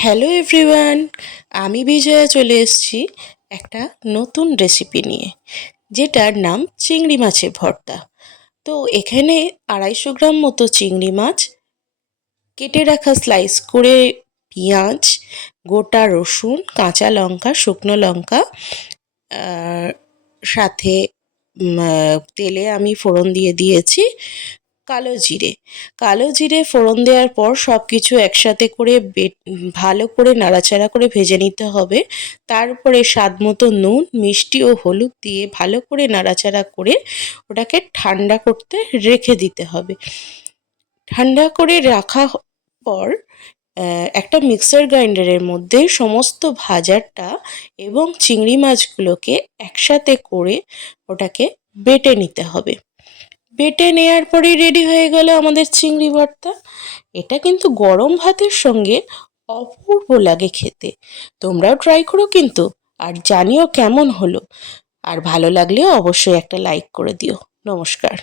Hello everyone, আমি বিজয়া চলে এসেছি একটা নতুন রেসিপি নিয়ে, যেটার নাম চিংড়ি মাছের ভর্তা। তো এখানে 250 গ্রাম মতো চিংড়ি মাছ, কেটে রাখা স্লাইস করে পেঁয়াজ, গোটা রসুন, কাঁচা লঙ্কা, শুকনো লঙ্কা, আর সাথে তেলে আমি ফোড়ন দিয়ে দিয়েছি কালো জিরে। কালো জিরে ফোড়ন দেওয়ার পর সব কিছু একসাথে করে ভালো করে নাড়াচাড়া করে ভেজে নিতে হবে। তারপরে স্বাদ মতো নুন, মিষ্টি ও হলুদ দিয়ে ভালো করে নাড়াচাড়া করে ওটাকে ঠান্ডা করতে রেখে দিতে হবে। ঠান্ডা করে রাখা পর একটা মিক্সার গ্রাইন্ডারের মধ্যে সমস্ত ভাজাটা এবং চিংড়ি মাছগুলোকে একসাথে করে ওটাকে বেটে নিতে হবে। বেটে নেওয়ার পরেই রেডি হয়ে গেল আমাদের চিংড়ি ভর্তা। এটা কিন্তু গরম ভাতের সঙ্গে অপূর্ব লাগে খেতে। তোমরাও ট্রাই করো কিন্তু, আর জানিও কেমন হলো। আর ভালো লাগলেও অবশ্যই একটা লাইক করে দিও। নমস্কার।